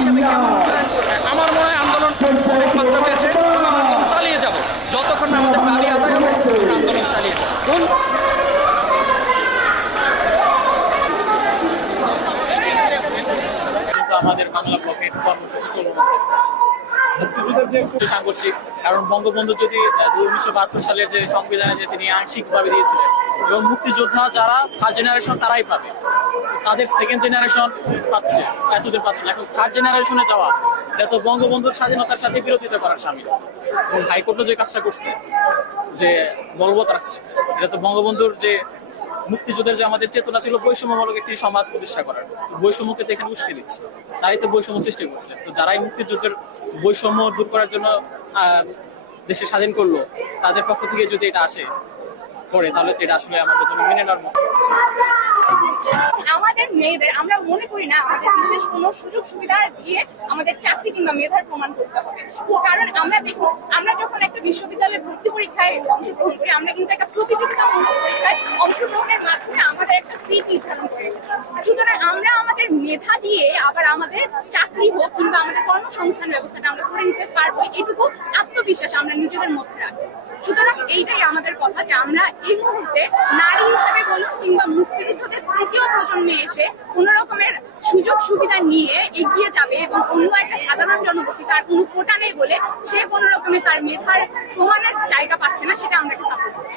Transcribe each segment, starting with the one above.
হিসেবে কেমন মূল্যায়ন করবে? আমার মনে হয় আন্দোলন অনেক মাত্রা পেয়েছে এবং আমরা আন্দোলন চালিয়ে যাব যতক্ষণ না আমাদের দাবি আদায় হবে, আমরা আন্দোলন চালিয়ে যাব। আমাদের বাংলা ব্লকের কর্মসূচি চলমান সাংঘর্ষিক, কারণ বঙ্গবন্ধু যদি 1972 সালের যে সংবিধানে যে তিনি আংশিকভাবে দিয়েছিলেন এবং মুক্তিযোদ্ধা যারা ফার্স্ট জেনারেশন তারাই পাবে, তাদের সেকেন্ড জেনারেশন পাচ্ছে, এতদিন পাচ্ছে না। এখন থার্ড জেনারেশনে যাওয়া এটা তো বঙ্গবন্ধুর স্বাধীনতার সাথে বিরোধিতা করার সামিল। এবং হাইকোর্টও যে কাজটা করছে, যে বলবৎ রাখছে, এটা তো বঙ্গবন্ধুর যে মুক্তিযুদ্ধের যে আমাদের চেতনা ছিল বৈষম্যমূলক একটি সমাজ প্রতিষ্ঠা করার, বৈষম্যকে তো এখানে উস্কে দিচ্ছে, তারাই তো বৈষম্য সৃষ্টি করছে। তো যারাই মুক্তিযুদ্ধের বৈষম্য দূর করার জন্য দেশে স্বাধীন করলো, তাদের পক্ষ থেকে যদি এটা আসে করে, তাহলে তো এটা আসলে আমাদের জন্য মেনে নেওয়ার মতো। আমাদের মেয়েদের আমরা মনে করি না আমাদের বিশেষ কোনো সুযোগ সুবিধা দিয়ে আমাদের চাকরি কিংবা মেধার প্রমাণ করতে হবে। কারণ আমরা দেখুন, আমরা যখন একটা বিশ্ববিদ্যালয়ে ভর্তি পরীক্ষায় অংশগ্রহণ করি, আমরা কিন্তু একটা প্রতিযোগিতামূলক পরীক্ষায় অংশগ্রহণের মাধ্যমে আমাদের একটা সিট নির্ধারণ করে এসেছি। সুতরাং আমরা আমাদের মেধা দিয়ে আবার আমাদের চাকরি হোক কিংবা আমাদের কর্মসংস্থান ব্যবস্থাটা আমরা করে নিতে পারবো, এটুকু আত্মবিশ্বাস আমরা নিজেদের মধ্যে রাখি। সুতরাং এইটাই আমাদের কথা যে আমরা এই মুহূর্তে নারী হিসেবে বলুন কিংবা মুক্তিযুদ্ধদের তৃতীয় প্রজন্মে এসে কোন রকমের সুযোগ সুবিধা নিয়ে এগিয়ে যাবে এবং অন্য একটা সাধারণ জনগোষ্ঠী তার কোনো কোটা নেই বলে সে কোন রকমের তার মেধার প্রমাণের জায়গা পাচ্ছে না, সেটা আমরা সাপোর্ট করি।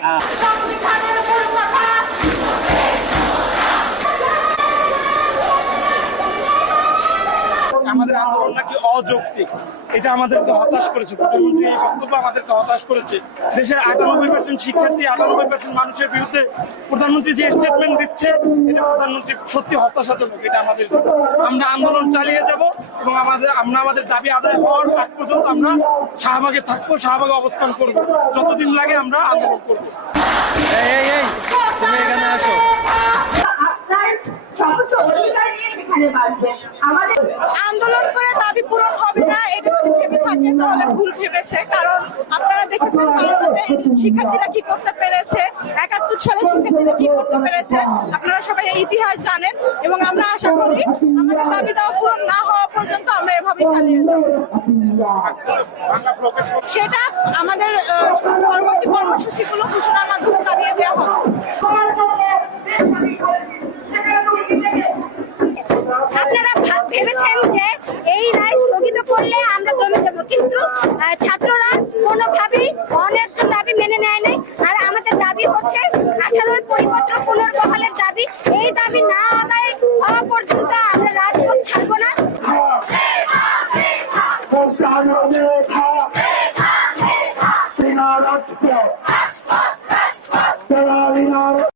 আমাদের আন্দোলন নাকি অযৌক্তিক, এটা আমাদেরকে হতাশ করেছে। প্রধানমন্ত্রী এই বক্তব্য আমাদেরকে হতাশ করেছে। দেশের 98% শিক্ষার্থী, 98% মানুষের বিরুদ্ধে প্রধানমন্ত্রী যে স্টেটমেন্ট দিচ্ছে, এটা প্রধানমন্ত্রী সত্যি হতাশাজনক। এটা আমাদের জন্য, আমরা আন্দোলন চালিয়ে যাব এবং আমরা আমাদের দাবি আদায় হওয়ার আগ পর্যন্ত আমরা শাহবাগে থাকবো, শাহবাগে অবস্থান করবো, যতদিন লাগে আমরা আন্দোলন করবো। তুমি এখানে আসো। আন্দোলন করে দাবি পূরণ হবে না এটা যদি ভেবে থাকে তাহলে ভুল ভেবেছে। কারণ আপনারা দেখেছেন পার্লামেন্টে শিক্ষার্থীরা কি করতে পেরেছে, 71 সালে শিক্ষার্থীরা কি করতে পেরেছে, আপনারা সবাই ইতিহাস জানেন। এবং আমরা আশা করি আমাদের দাবি দেওয়া পূরণ না হওয়া পর্যন্ত আমরা এভাবেই চালিয়ে যাব। সেটা আমাদের পরবর্তী কর্মসূচিগুলো ঘোষণার মাধ্যমে জানিয়ে দেওয়া হবে। আপনারা ভেবেছেন যে এই রায় স্থগিত করলে আমরা দমে যাবো, কিন্তু ছাত্ররা কোনোভাবেই অন্যায্য দাবি মেনে নেয় নাই। আর আমাদের দাবি হচ্ছে 18 পরিপত্র পুনর্বহালের দাবি। এই দাবি না আদায় হওয়া পর্যন্ত আমরা রাজপথ ছাড়ব